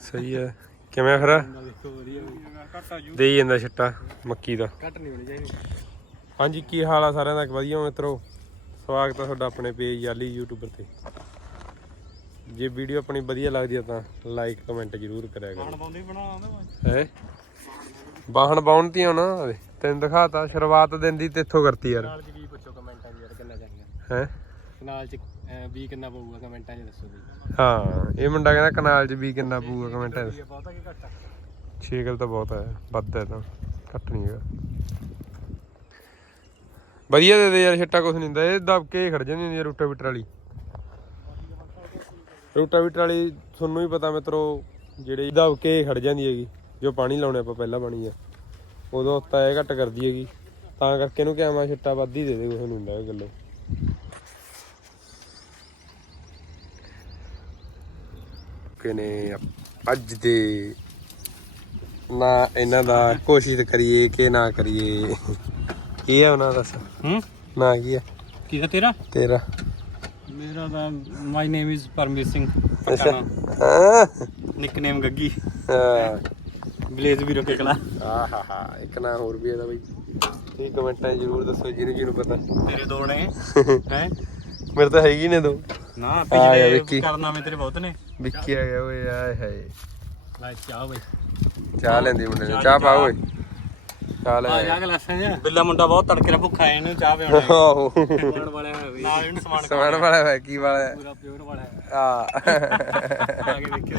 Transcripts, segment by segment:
ਸਹੀ ਹੈ। ਕਿਵੇਂ ਫਿਰ? ਘਟਾ ਜੂ ਦੇਈ ਜਾਂਦਾ ਛਿੱਟਾ ਮੱਕੀ ਦਾ। ਘਟ ਨਹੀਂ ਹੋਣੀ ਚਾਹੀਦੀ। ਹਾਂਜੀ ਕੀ ਹਾਲ ਆ ਸਾਰਿਆਂ ਦਾ? ਵਧੀਆ ਮਿੱਤਰੋ? ਸਵਾਗਤ ਹੈ ਤੁਹਾਡਾ ਆਪਣੇ ਪੇਜ ਯਾਲੀ ਯੂਟਿਊਬਰ ਤੇ। ਜੇ ਵੀਡੀਓ ਆਪਣੀ ਵਧੀਆ ਲੱਗਦੀ ਆ ਤਾਂ ਲਾਈਕ ਕਮੈਂਟ ਜ਼ਰੂਰ ਕਰਿਆ ਕਰੋ। ਹੈ? ਬਾਹਣ ਬਾਉਣਤੀਆਂ ਨਾ ਉਹਦੇ। ਤੈਨੂੰ ਦਿਖਾਤਾ ਸ਼ੁਰੂਆਤ ਦਿਨ ਦੀ ਤੇਥੋਂ ਕਰਤੀ ਯਾਰ। ਨਾਲ ਚ ਕੀ ਪੁੱਛੋ ਕਮੈਂਟਾਂ ਯਾਰ ਕਿੰਨਾ ਚਾਹੀਦਾ। ਹੈ? ਨਾਲ ਚ ਵੀ ਕਿੰਨਾ ਪਊਗਾ ਕਮੈਂਟਾਂ 'ਚ ਦੱਸੋ ਵੀ ਹਾਂ ਇਹ ਮੁੰਡਾ ਕਹਿੰਦਾ ਕਨਾਲ 'ਚ ਵੀ ਕਿੰਨਾ ਪਊਗਾ ਕਮੈਂਟਾਂ 'ਚ। ਇਹ ਬਹੁਤਾ ਕਿ ਘਟਾ ਛੇ ਕਿੱਲ ਤਾਂ ਬਹੁਤ ਹੈ ਵੱਧ ਹੈ ਤਾਂ ਘੱਟ ਨਹੀਂ ਹੈਗਾ। ਵਧੀਆ ਦੇ ਦੇ ਯਾਰ ਛੱਟਾ ਕੁਛ ਨਹੀਂ ਹੁੰਦਾ ਇਹ ਦਬ ਕੇ ਖੜ ਜਾਂਦੀ ਹੁੰਦੀ ਰੂਟਾ ਬਿਟਰ ਵਾਲੀ। ਰੂਟਾ ਬਿਟਰ ਵਾਲੀ ਤੁਹਾਨੂੰ ਹੀ ਪਤਾ ਮਿੱਤਰੋ ਜਿਹੜੇ ਦਬ ਕੇ ਖੜ ਜਾਂਦੀ ਹੈਗੀ ਜੋ ਪਾਣੀ ਲਾਉਣੇ ਆਪਾਂ ਪਹਿਲਾਂ ਪਾਣੀ ਆ ਉਦੋਂ ਤਾਂ ਇਹ ਘੱਟ ਕਰਦੀ ਹੈਗੀ। ਤਾਂ ਕਰਕੇ ਇਹਨੂੰ ਕਿਹਾ ਮੈਂ ਛੱਟਾ ਵੱਧ ਹੀ ਦੇ ਦੇ ਕੁਛ ਨਹੀਂ ਹੁੰਦਾ ਇਹ ਗੱਲੋਂ। ਕਿਨੇ ਅੱਜ ਦੇ ਨਾ ਇਹਨਾਂ ਦਾ ਕੋਸ਼ਿਸ਼ ਕਰੀਏ ਕਿ ਨਾ ਕਰੀਏ। ਕੀ ਹੈ ਉਹਨਾਂ ਦਾ? ਹੂੰ? ਨਾ ਕੀ ਹੈ ਕੀ ਤੇਰਾ? ਤੇਰਾ। ਮੇਰਾ ਤਾਂ my name is Paramjit Singh ਅੱਛਾ। ਨਿਕਨੇਮ ਗੱਗੀ। ਹਾਂ। ਬਲੇਜ਼ ਵੀਰੋ ਕੇ ਕਲਾ। ਆਹਾ ਹਾ ਇੱਕ ਨਾ ਹੋਰ ਵੀ ਇਹਦਾ ਬਈ। ਤੁਸੀਂ ਕਮੈਂਟਾਂ ਜ਼ਰੂਰ ਦੱਸੋ ਜਿਹਨੂੰ ਜਿਹਨੂੰ ਪਤਾ। ਤੇਰੇ ਦੋ ਨੇ। ਹੈ? ਮੇਰੇ ਤਾਂ ਹੈਗੀ ਨੇ ਦੋ। ਨਾ ਯਾਰ ਪਿਛਲੇ ਵਿੱਕੀ। ਕਰਨਾਮੇ ਤੇਰੇ ਬਹੁਤ ਨੇ। ਵਿੱਕੀ ਆ ਗਿਆ ਓਏ ਆਏ ਹਾਏ। ਲੈ ਚਾਹ ਬਈ। ਚਾਹ ਲੈਂਦੀ ਮੁੰਡੇ ਨੇ। ਚਾਹ ਪਾ ਓਏ। ਚਾਹ ਲੈ ਆ ਜਾ ਗਲਾਸਾਂ ਜਿਹਾ। ਬਿੱਲਾ ਮੁੰਡਾ ਬਹੁਤ ਤੜਕੇ ਦਾ ਭੁੱਖਾ ਹੈ ਇਹਨੂੰ ਚਾਹ ਪਿਆਉਣਾ ਆਹੋ। ਸਮਾਨ ਵਾਲਿਆ ਹੋਇਆ ਵੀ। ਨਾਲ ਇਹਨੂੰ ਸਮਾਨ ਸਮਾਨ ਵਾਲਾ ਹੈ ਕੀ ਵਾਲਾ ਹੈ? ਪੂਰਾ ਪਿਓਰ ਵਾਲਾ ਹੈ ਆ। ਆ ਕੇ ਦੇਖਿਓ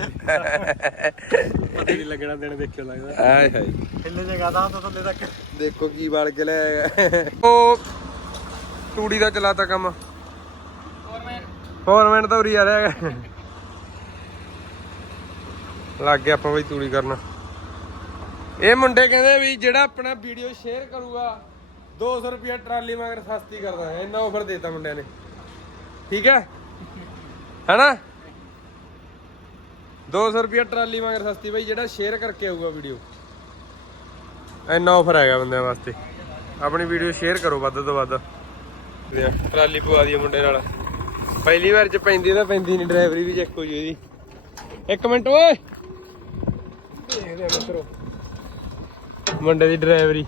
ਪਤਾ ਨਹੀਂ ਲੱਗਣਾ ਦਿਨ ਦੇਖਿਓ ਲੱਗਦਾ। ਆਏ ਹਾਏ। ਹਿੱਲੇ ਜਗ੍ਹਾ ਦਾ ਤਾਂ ਥੱਲੇ ਤੱਕ। ਦੇਖੋ ਕੀ ਵਾਲ ਕੇ ਲੈ ਆਇਆ। ਉਹ ਤੂੜੀ ਦਾ ਚਲਾਤਾ ਕੰਮ। ਫੋਰਮੈਨ ਤਾਂ ਉਰੀ ਆ ਰਿਹਾ ਲੱਗ ਗਿਆ ਆਪਾਂ ਬਈ ਤੂੜੀ ਕਰਨ। ਇਹ ਮੁੰਡੇ ਕਹਿੰਦੇ ਵੀ ਜਿਹੜਾ ਆਪਣਾ ਵੀਡੀਓ ਸ਼ੇਅਰ ਕਰੂਗਾ 200 ਰੁਪਿਆ ਟਰਾਲੀ ਮਗਰ ਸਸਤੀ ਕਰਦਾ ਹੈ। ਇੰਨਾ ਆਫਰ ਦੇਤਾ ਮੁੰਡਿਆਂ ਨੇ। ਠੀਕ ਹੈ? ਹੈਨਾ? 200 ਰੁਪਿਆ ਟਰਾਲੀ ਮਗਰ ਸਸਤੀ ਬਈ, ਜਿਹੜਾ ਸ਼ੇਅਰ ਕਰਕੇ ਆਊਗਾ ਵੀਡੀਓ। ਇੰਨਾ ਆਫਰ ਹੈਗਾ ਬੰਦਿਆਂ ਵਾਸਤੇ। ਆਪਣੀ ਵੀਡੀਓ ਸ਼ੇਅਰ ਕਰੋ ਵੱਧ ਤੋਂ ਵੱਧ। ਟਰਾਲੀ ਪਵਾ ਦੀ ਮੁੰਡੇ ਨਾਲ। ਪਹਿਲੀ ਵਾਰ ਚ ਪੈਂਦੀ ਤਾਂ ਪੈਂਦੀ ਨਹੀਂ ਡਰਾਈਵਰੀ ਵੀ ਚੈੱਕ ਹੋ ਜੂ ਇਹਦੀ। ਇੱਕ ਮਿੰਟ ਓਏ। ਦੇਖਦੇ ਆ ਮਿੱਤਰੋ ਮੁੰਡੇ ਦੀ ਡਰਾਈਵਰੀ।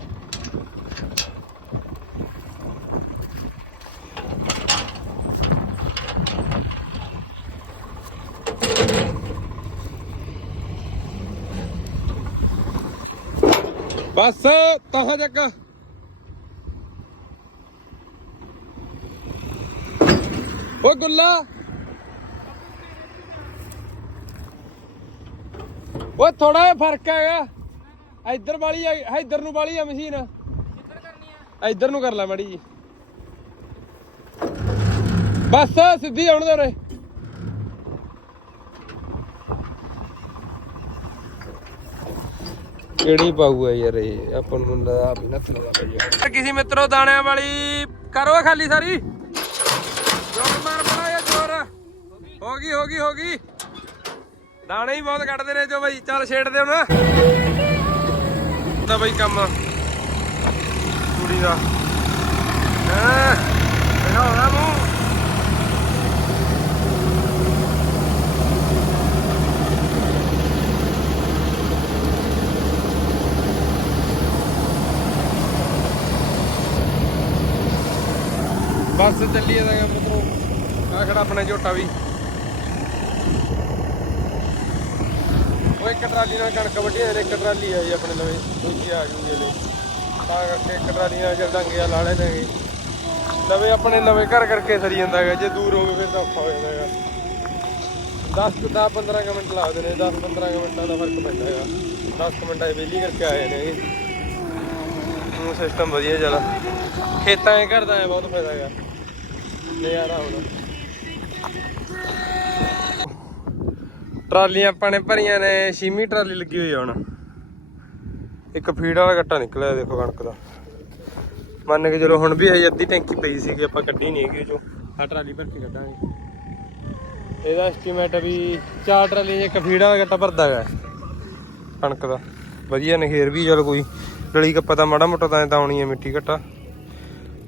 ਬਸ, ਤਹਾਂ ਚੱਕ ਓ ਗੁੱਲਾ। ਓ ਥੋੜਾ ਜਿਹਾ ਫ਼ਰਕ ਹੈਗਾ। ਇੱਧਰ ਵਾਲੀ ਆ ਇੱਧਰ ਨੂੰ ਵਾਲੀ ਆ ਮਸ਼ੀਨ। ਕਿੱਧਰ ਕਰਨੀ ਆ ਇੱਧਰ ਨੂੰ ਕਰ ਲੈ ਮੜੀ ਜੀ। ਬਸ, ਸਿੱਧੀ ਆਉਣ ਦੇ ਉਰੇ। ਕਿਹੜੀ ਪਾਊਗਾ ਯਾਰ ਇਹ? ਆਪਾਂ ਨੂੰ ਹੁੰਦਾ ਆਪ ਨਾ ਤਲਾਵਾ ਪਈ ਕਿਸੇ ਮਿੱਤਰੋ ਦਾਣਿਆਂ ਵਾਲੀ, ਕਰੋ ਖਾਲੀ ਸਾਰੀ। ਜੋਰ ਮਾਰ ਬੜਾ ਜਾਂ ਜੋਰ। ਹੋ ਗਈ ਹੋ ਗਈ ਹੋ ਗਈ। ਦਾਣੇ ਹੀ ਬਹੁਤ ਕੱਢਦੇ ਨੇ ਜੋ ਬਾਈ। ਚੱਲ ਛੇੜ ਦੇ ਹੁਣ। ਤਾਂ ਬਾਈ ਕੰਮ। ਕੁੜੀ ਦਾ। ਹਾਂ? ਦਿਖਾਉਣਾ ਮੂੰਹ। ਬੱਸ ਚੱਲੀ ਜਾਂਦਾ ਗਾ ਆ ਖੜਾ ਆਪਣਾ ਝੋਟਾ ਵੀ। ਉਹ ਇੱਕ ਟਰਾਲੀ ਨਾਲ ਕਣਕ ਵੱਢੀ ਨੇ ਇੱਕ ਟਰਾਲੀ ਆ ਜੀ ਆਪਣੇ ਨਵੇਂ ਦੂਜੀ ਆ ਜੂਗੀ ਇਹਦੇ। ਤਾਂ ਕਰਕੇ ਇੱਕ ਟਰਾਲੀ ਨਾਲ ਚੱਲ ਆ ਲਾਲੇ ਨੇ ਨਵੇਂ ਆਪਣੇ ਨਵੇਂ ਘਰ ਕਰਕੇ ਸਰੀ ਜਾਂਦਾ ਹੈਗਾ, ਜੇ ਦੂਰ ਹੋਵੇ ਫਿਰ ਤਾਂ ਔਖਾ ਹੋ ਜਾਂਦਾ ਹੈਗਾ। 10 ਤੋਂ 10 15 ਕੁ ਮਿੰਟ ਲੱਗਦੇ ਨੇ 10 15 ਕੁ ਮਿੰਟਾਂ ਦਾ ਫ਼ਰਕ ਪੈਂਦਾ ਹੈਗਾ। 10 ਕੁ ਮਿੰਟਾਂ 'ਚ ਵਿਹਲੀ ਕਰਕੇ ਆਏ ਨੇ ਇਹ। ਉਹ ਸਿਸਟਮ ਵਧੀਆ ਚੱਲ। ਖੇਤਾਂ 'ਚ ਘਰ ਦਾ ਹੈ ਬਹੁਤ ਫਾਇਦਾ ਹੈਗਾ। ਨਜ਼ਾਰਾ ਹੁਣ। ਟਰਾਲੀਆਂ ਆਪਾਂ ਨੇ ਭਰੀਆਂ ਨੇ ਛੀਵੀਂ ਟਰਾਲੀ ਲੱਗੀ ਹੋਈ ਆ ਹੁਣ। ਇੱਕ ਫੀਡ ਵਾਲਾ ਗੱਟਾ ਨਿਕਲਿਆ ਦੇਖੋ ਕਣਕ ਦਾ। ਮੰਨ ਕੇ ਚਲੋ ਹੁਣ ਵੀ ਹਜੇ ਅੱਧੀ ਟੈਂਕੀ ਪਈ ਸੀਗੀ ਆਪਾਂ ਕੱਢੀ ਨਹੀਂ ਹੈਗੀ ਚੋਂ ਆ ਟਰਾਲੀ ਭਰ ਕੇ ਕੱਢਾਂਗੇ। ਇਹਦਾ ਐਸਟੀਮੇਟ ਵੀ ਚਾਰ ਟਰਾਲੀਆਂ 'ਚ ਇੱਕ ਫੀਡ ਵਾਲਾ ਗੱਟਾ ਭਰਦਾ ਹੈ ਕਣਕ ਦਾ। ਵਧੀਆ ਨਖੇਰ ਵੀ ਚਲ ਕੋਈ ਡਲੀ ਕੱਪਾ ਤਾਂ ਮਾੜਾ ਮੋਟਾ ਤਾਂ ਤਾਂ ਆਉਣੀ ਹੈ ਮਿੱਟੀ ਘੱਟਾ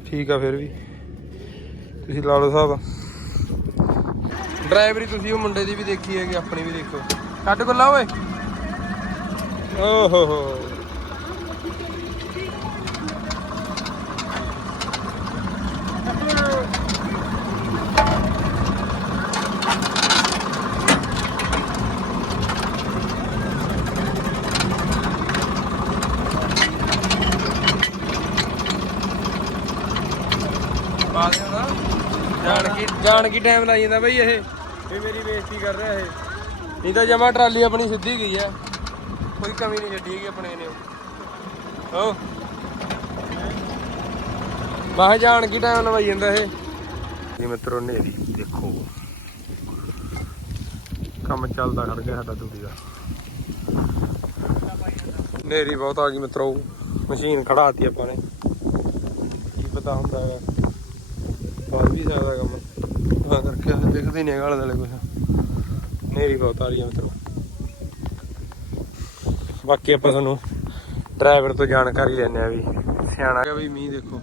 ਠੀਕ ਆ ਫਿਰ ਵੀ। ਤੁਸੀਂ ਲਾ ਲਓ ਹਿਸਾਬ। ਡਰਾਈਵਰੀ ਤੁਸੀਂ, ਉਹ ਮੁੰਡੇ ਦੀ ਵੀ ਦੇਖੀ ਹੈਗੀ, ਆਪਣੀ ਵੀ ਦੇਖੋ। ਕੱਢ ਗੁੱਲਾ ਓਏ। ਓ ਹੋ ਹੋ ਪਾ ਦਿਓ ਨਾ ਜਾਣ ਕੀ ਟਾਈਮ ਲਾਈ ਜਾਂਦਾ ਬਈ ਇਹ? ਇਹ ਮੇਰੀ ਬੇਇੱਜ਼ਤੀ ਕਰ ਰਿਹਾ ਇਹ। ਨਹੀਂ ਤਾਂ ਜਮਾ ਟਰਾਲੀ ਆਪਣੀ ਸਿੱਧੀ ਗਈ ਆ। ਕੋਈ ਕਮੀ ਨਹੀਂ ਛੱਡੀ ਹੈਗੀ ਆਪਣੇ ਨੇ। ਹੋ। ਬਾਹਰ ਜਾਣ ਕੀ ਟਾਈਮ ਲਵਾਈ ਜਾਂਦਾ ਇਹ? ਜੀ ਮਿੱਤਰੋ ਨੇਰੀ ਦੇਖੋ। ਕੰਮ ਚੱਲਦਾ ਖੜ ਗਿਆ ਸਾਡਾ ਦੂਰੀ ਦਾ। ਨੇਰੀ ਬਹੁਤ ਆ ਗਈ ਮਿੱਤਰੋ। ਮਸ਼ੀਨ ਖੜਾਤੀ ਆਪਾਂ ਨੇ। ਕੀ ਪਤਾ ਹੁੰਦਾ ਹੈ ਬਾਅਦ ਵੀ ਸਕਦਾ ਕੰਮ। ਤਾਂ ਕਰਕੇ ਹਲੇ ਦਿਖਦੇ ਨਹੀਂ ਗਾਲ ਵਾਲੇ ਕੁਛ। ਨੇਰੀ ਬਹੁਤ ਆ ਰਹੀ ਹੈ ਮਿੱਤਰੋ। ਬਾਕੀ ਆਪਾਂ ਤੁਹਾਨੂੰ ਡਰਾਈਵਰ ਤੋਂ ਜਾਣਕਾਰੀ ਲੈਣੇ ਆ ਵੀ ਸਿਆਣਾ ਕਿ ਵੀ ਮੀਂਹ ਦੇਖੋ।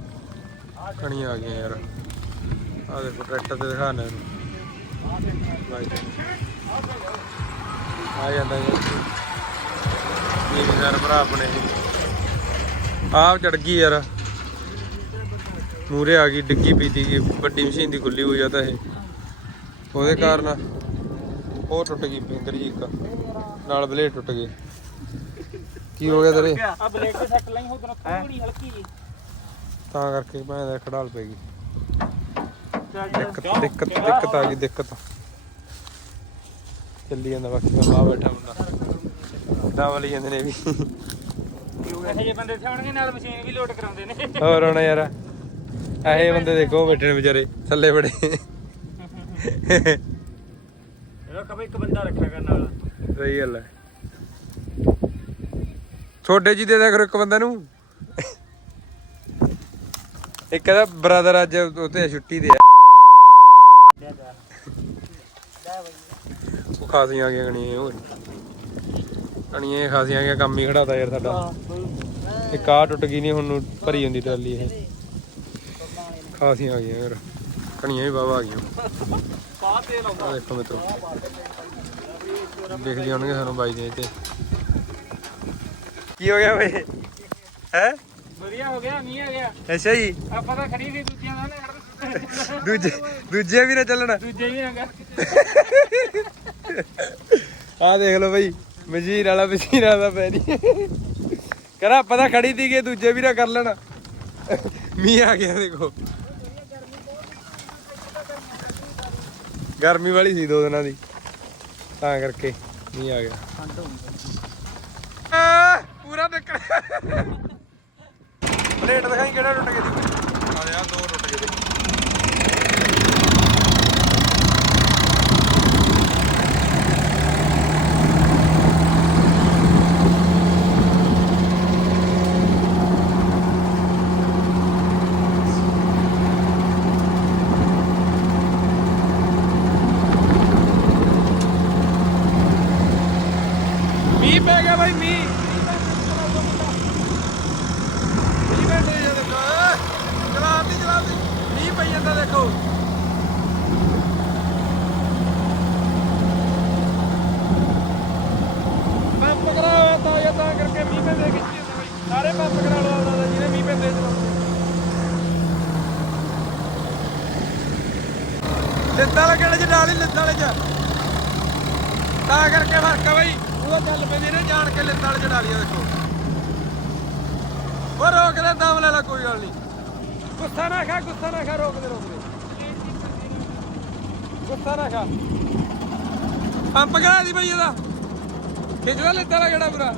ਕਣੀਆਂ ਆ ਗਈਆਂ ਯਾਰ। ਆ ਦੇਖੋ ਟਰੈਕਟਰ ਤੇ ਦਿਖਾਣਾ ਆ ਜਾਂਦਾ ਯਾਰ ਇਹ ਭਰਾ ਆਪਣੇ ਆਪ ਚੜ ਗਈ ਯਾਰ। ਮੂਰੇ ਆ ਗਈ, ਡਿੱਗੀ ਪੀਤੀ ਤੀ ਵੱਡੀ ਮਸ਼ੀਨ ਦੀ ਖੁੱਲੀ ਹੋਈ ਆ ਤਾਂ ਇਹ। ਉਹਦੇ ਕਾਰਨ ਉਹ ਟੁੱਟ ਗਈ ਪਿੰਦਰ ਜੀ ਇੱਕ। ਨਾਲ ਬਲੇਡ ਟੁੱਟ ਗਏ ਕੀ ਹੋ ਗਿਆ ਤੇਰੇ? ਆ ਬ੍ਰੇਕ ਤੇ ਸੱਟ ਲਈ ਉਧਰ ਥੋੜੀ ਹਲਕੀ ਜੀ। ਤਾਂ ਕਰਕੇ ਮੈਂ ਦਾ ਖੜਾਲ ਪੈ ਗਈ। ਦਿੱਕਤ ਦਿੱਕਤ ਦਿੱਕਤ ਆ ਗਈ ਦਿੱਕਤ। ਚੱਲੀ ਜਾਂਦਾ ਬਾਕੀ ਆ ਬੈਠਾ ਮੁੰਡਾ ਦਾ ਵਾਲੀ ਜਾਂਦੇ ਨੇ ਵੀ। ਇਹੋ ਜਿਹੇ ਬੰਦੇ ਥਾਉਣਗੇ ਨਾਲ ਮਸ਼ੀਨ ਵੀ ਲੋਡ ਕਰਾਉਂਦੇ ਨੇ। ਹੋਰ ਹੁਣ ਯਾਰ ਇਹ ਬੰਦੇ ਦੇਖੋ ਬੈਠੇ ਨੇ ਵਿਚਾਰੇ ਥੱਲੇ ਬੜੇ। ਇਹਦਾ ਕਬੇ ਇੱਕ ਬੰਦਾ ਰੱਖਿਆ ਕਰਨ ਵਾਲਾ। ਸਹੀ ਗੱਲ ਹੈ। ਛੋਟੇ ਜੀ ਦੇ ਦੇ ਕਰੋ ਇੱਕ ਬੰਦੇ ਨੂੰ। ਇੱਕ ਇਹਦਾ ਬ੍ਰਦਰ ਅੱਜ ਉੱਤੇ ਛੁੱਟੀ ਤੇ ਆ। ਉਹ ਖਾਸੀਆਂ ਆ ਗਈਆਂ ਗਣੀਆਂ ਓਏ। ਖਾਸੀਆਂ ਆ ਕੰਮ ਹੀ ਖੜਾਤਾ ਯਾਰ ਸਾਡਾ। ਇੱਕ ਆ ਟੁੱਟ ਗਈ ਨਹੀਂ ਹੁਣ ਨੂੰ ਭਰੀ ਹੁੰਦੀ ਟਰਾਲੀ ਇਹ। ਖਾਸੀਆਂ ਆ ਗਈਆਂ ਯਾਰ। ਕਣੀਆਂ ਵੀ ਬਾਵਾ ਆ ਗਈਆਂ। ਪਾ ਤੇ ਲਾਉਂਦਾ ਆ ਦੇਖੋ ਮਿੱਤਰੋ। ਦੇਖਦੇ ਹੋਣਗੇ ਸਾਨੂੰ ਬਾਈ ਦੇ ਤੇ ਕੀ ਹੋ ਗਿਆ ਓਏ ਹੈ? ਵਧੀਆ ਹੋ ਗਿਆ ਮੀਂਹ ਆ ਗਿਆ। ਅੱਛਾ ਜੀ। ਆਪਾਂ ਤਾਂ ਖੜੀ ਸੀ ਦੂਜਿਆਂ ਦਾ ਨਾ ਦੂਜੇ ਦੂਜੇ ਵੀ ਨਾ ਚੱਲਣ। ਦੂਜੇ ਵੀ ਨਾ ਆ ਦੇਖ ਲਓ ਬਈ ਮਸ਼ੀਨ ਵਾਲਾ ਮਸ਼ੀਨ ਵਾਲਾ ਪੈ ਨਹੀਂ। ਕਹਿੰਦਾ ਆਪਾਂ ਤਾਂ ਖੜੀ ਸੀਗੇ ਦੂਜੇ ਵੀ ਨਾ ਕਰ ਲੈਣ। ਮੀਂਹ ਆ ਗਿਆ ਦੇਖੋ। ਗਰਮੀ ਵਾਲੀ ਸੀ ਦੋ ਦਿਨਾਂ ਦੀ। ਤਾਂ ਕਰਕੇ ਮੀਂਹ ਆ ਗਿਆ। ਆ, ਪੂਰਾ ਨਿਕਲ ਪਲੇਟ ਦਿਖਾਈ ਕਿਹੜਾ ਟੁੱਟ ਗਿਆ ਸੀ ਆ ਯਾਰ ਦੋ ਟੁੱਟ ਗਏ ਤੇ ਮੀਂਹ ਪੈ ਗਿਆ ਬਾਈ ਮੀਂਹ ਮੀਂਹ ਪੈ ਗਿਆ ਦੇਖੋ ਚਲਾਤੀ ਚਲਾਤੀ ਮੀਂਹ ਪਈ ਜਾਂਦਾ ਦੇਖੋ ਪੰਪ ਕਰਾਇਆ ਤਾਂ ਜਾਂ ਤਾਂ ਕਰਕੇ ਮੀਂਹ ਪੈਂਦੇ ਖਿੱਚੀ ਜਾਂਦਾ ਬਾਈ ਸਾਰੇ। ਪੰਪ ਕਰਾ ਲਓ ਆਪਦਾ ਜਿਹਨੇ ਮੀਂਹ ਪੈਂਦੇ ਚਲਾਉਂਦੇ ਲਿੱਤਾਂ ਵਾਲੇ ਕਿਹੜੇ ਚ ਡਾਲੀ ਲਿੱਤਾਂ ਵਾਲੇ ਚ ਤਾਂ ਕਰਕੇ ਫ਼ਰਕ ਆ ਬਾਈ। ਉਹ ਗੱਲ ਪੈਂਦੀ ਨੇ, ਜਾਣ ਕੇ ਲਿੱਦਾਂ ਵਾਲੇ ਚ ਡਾਲੀਆਂ ਦੇਖੋ। ਉਹ ਰੋਕ ਦੇ, ਦਮ ਲੈ ਲੈ, ਕੋਈ ਗੱਲ ਨਹੀਂ। ਗੁੱਸਾ ਨਾ ਖਾ, ਗੁੱਸਾ ਨਾ ਖਾ, ਰੋਕ ਦੇ ਰੋਕ ਦੇ। ਗੁੱਸਾ ਨਾ ਖਾ। ਪੰਪ ਕਰਾ ਦੀ ਬਈ ਇਹਦਾ? ਖਿੱਚਦਾ ਲਿੱਤਾਂ ਵਾਲਾ ਕਿਹੜਾ ਪੂਰਾ?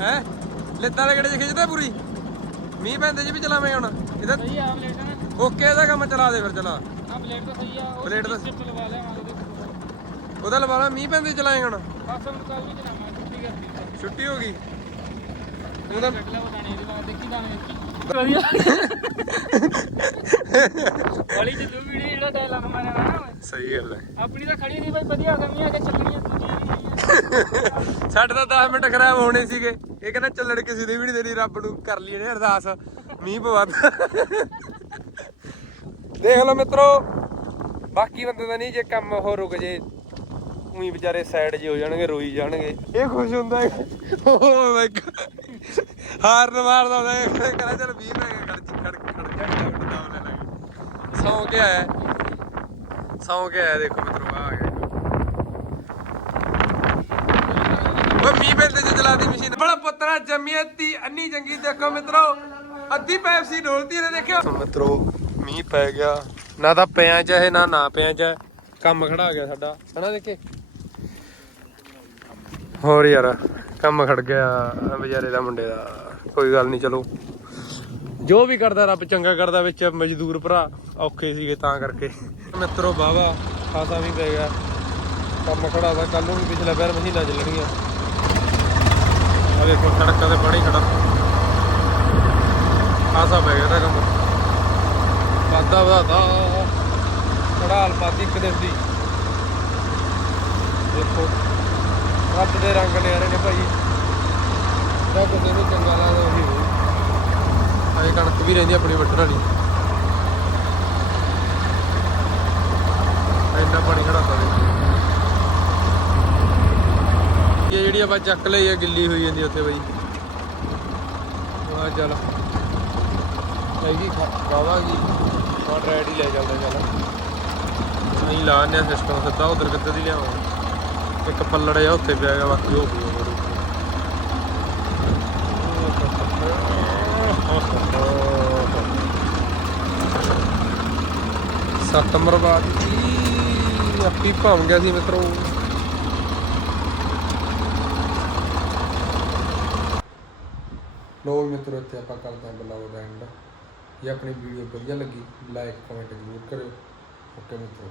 ਹੈ? ਲਿੱਤਾਂ ਵਾਲੇ ਕਿਹੜੇ ਚ ਖਿੱਚਦਾ ਪੂਰੀ? ਮੀਂਹ ਪੈਂਦੇ ਚ ਵੀ ਚਲਾਵੇਂ ਹੁਣ। ਇਹਦਾ ਸਹੀ ਆ ਬਲੇਡ ਨਾ। ਓਕੇ ਇਹਦਾ ਕੰਮ ਚਲਾ ਦੇ ਫਿਰ ਚਲਾ। ਆ ਬਲੇਡ ਤਾਂ ਸਹੀ ਆ ਬਲੇਡ ਤਾਂ- ਚਿੱਪ ਲਵਾ ਲਿਆ ਮਾਂ ਉਹਦਾ ਲਵਾ ਲਾ ਮੀਂਹ ਪੈਂਦੇ ਚਲਾਏਗਾ ਹੁਣ। ਬਸ ਹੁਣ ਕੱਲ ਵੀ ਚਲਾਵਾਂ ਛੁੱਟੀ ਕਰਤੀ। ਛੁੱਟੀ ਹੋ ਗਈ। ਉਹਦਾ ਦੇਖੀ ਦਾਣੇ ਵਾਲੀ ਜਿੱਦੂ ਵੀਡੀਓ ਜਿਹੜਾ ਡਾਇਲੌਗ ਮਾਰਿਆ ਨਾ ਸਹੀ ਗੱਲ ਹੈ। ਆਪਣੀ ਤਾਂ ਖੜੀ ਨਹੀਂ ਬਈ ਵਧੀਆ ਕਮੀ ਆ ਕੇ ਚੱਲਣੀ ਆ ਦੂਜੀ ਨਹੀਂ ਸਾਡੇ ਤਾਂ 10 ਮਿੰਟ ਖਰਾਬ ਹੋਣੇ ਸੀਗੇ। ਇਹ ਕਹਿੰਦਾ ਚੱਲਣ ਕਿਸੇ ਦੀ ਵੀ ਨਹੀਂ ਦੇਣੀ ਰੱਬ ਨੂੰ ਕਰ ਲਈ ਨੇ ਅਰਦਾਸ। ਮੀਂਹ ਪਵਾ ਦਿੱਤਾ। ਦੇਖ ਲਓ ਮਿੱਤਰੋ ਬਾਕੀ ਬੰਦੇ ਦਾ ਨਹੀਂ ਜੇ ਕੰਮ ਉਹ ਰੁਕ ਜੇ ਉਹੀ ਵਿਚਾਰੇ ਸਾਈਡ ਜੇ ਹੋ ਜਾਣਗੇ ਰੋਈ ਜਾਣਗੇ। ਇਹ ਖੁਸ਼ ਹੁੰਦਾ ਹੈ। ਓ ਮਾਈ ਹਾਰਨ ਮਾਰਦਾ ਹੁੰਦਾ ਹੈ ਕਹਿੰਦਾ ਚੱਲ 20 ਪੈ ਖੜ ਖੜ ਖੜ ਜਾ ਡਾਊਨ ਲੈ ਲਾਂਗੇ ਸੌਂ ਕੇ ਆਇਆ ਸੌਂ ਕੇ ਆਇਆ ਦੇਖੋ ਮਿੱਤਰੋ, ਆ ਗਿਆ ਓ ਮੀਂਹ ਪੈਂਦੇ ਚ ਚਲਾਦੀ ਮਸ਼ੀਨ। ਬੜਾ ਪੁੱਤਰਾ ਜਮੀਅਤੀ ਅੰਨੀ ਚੰਗੀ ਦੇਖੋ ਮਿੱਤਰੋ। ਅੱਧੀ ਪੈਪਸੀ ਡੋਲਦੀ ਨੇ ਦੇਖਿਓ। ਮਿੱਤਰੋ, ਮੀਂਹ ਪੈ ਗਿਆ। ਨਾ ਤਾਂ ਪਿਆ ਚ ਨਾ ਨਾ ਪਿਆਂ ਚ। ਕੰਮ ਖੜਾ ਗਿਆ ਸਾਡਾ। ਹਨਾ, ਦੇਖੇ? ਹੋਰ ਯਾਰ। ਕੰਮ ਖੜ ਗਿਆ, ਵਿਚਾਰੇ ਦਾ ਮੁੰਡੇ ਦਾ। ਕੋਈ ਗੱਲ ਨਹੀਂ, ਚਲੋ। ਜੋ ਵੀ ਕਰਦਾ ਰੱਬ ਚੰਗਾ ਕਰਦਾ ਵਿੱਚ, ਮਜ਼ਦੂਰ ਭਰਾ ਔਖੇ ਸੀਗੇ ਤਾਂ ਕਰਕੇ। ਮਿੱਤਰੋ ਬਾਵਾ ਖਾਸਾ ਵੀ ਪੈ ਗਿਆ। ਕੰਮ ਖੜਾ ਦਾ ਕੱਲ ਨੂੰ ਵੀ ਪਿਛਲਾ ਪੈਰ ਮਹੀਨਾ ਚੱਲਣੀਆਂ ਆ। ਦੇਖੋ ਸੜਕਾਂ ਤੇ ਪਾਣੀ ਖੜਾ। ਖਾਸਾ ਪੈ ਗਿਆ ਤਾਂ ਕੰਮ। ਵਾਦਾ ਵਾਦਾ ਕੜਾਲ ਪਾਤੀ ਇੱਕ ਦਿਨ ਦੀ। ਦੇਖੋ। ਰੱਬ ਦੇ ਰੰਗ ਨਿਆਰੇ ਨੇ ਭਾਈ। ਜਿਹੜਾ ਕਿਸੇ ਨੂੰ ਚੰਗਾ ਲੱਗਦਾ ਉਹੀ ਹੋਊ। ਆਏ ਕਣਕ ਵੀ ਰਹਿੰਦੀ ਆਪਣੀ ਵੱਢਣ ਵਾਲੀ। ਇੰਨਾ ਪਾਣੀ ਖੜਾਤਾ ਦੇਖੋ ਇਹ ਜਿਹੜੀ ਆਪਾਂ ਚੱਕ ਲਈ ਆ, ਗਿੱਲੀ ਹੋਈ ਜਾਂਦੀ ਉੱਥੇ ਬਾਈ। ਆ ਚੱਲ। ਹੈਗੀ ਵਾਵਾਗੀ ਹੋਰ ਰੈਡੀ ਲੈ ਚੱਲਦੇ ਚੱਲ। ਨਹੀਂ ਲਾਣੇ ਸਿਸਟਮ ਸਿੱਧਾ, ਉਧਰ ਕਿੱਧਰ ਦੀ ਲਿਆਵਾਂ ਇੱਕ ਪੱਲੜ ਆ ਉੱਥੇ ਪਿਆ ਗਿਆ ਬਾਕੀ ਉਹ ਪੂਰਾ ਸਤੰਬਰ ਬਾਅਦ ਹੀ ਆਪੀ ਭੰਮ ਗਿਆ ਸੀ ਮਿੱਤਰੋ। ਲੋ ਮਿੱਤਰੋ, ਇੱਥੇ ਆਪਾਂ ਕਰਦੇ ਹਾਂ ਬਲੌਗ ਦਾ ਐਂਡ ਜੇ ਆਪਣੀ ਵੀਡੀਓ ਵਧੀਆ ਲੱਗੀ ਲਾਈਕ ਕਮੈਂਟ ਜ਼ਰੂਰ ਕਰਿਓ। ਓਕੇ ਮਿੱਤਰੋ।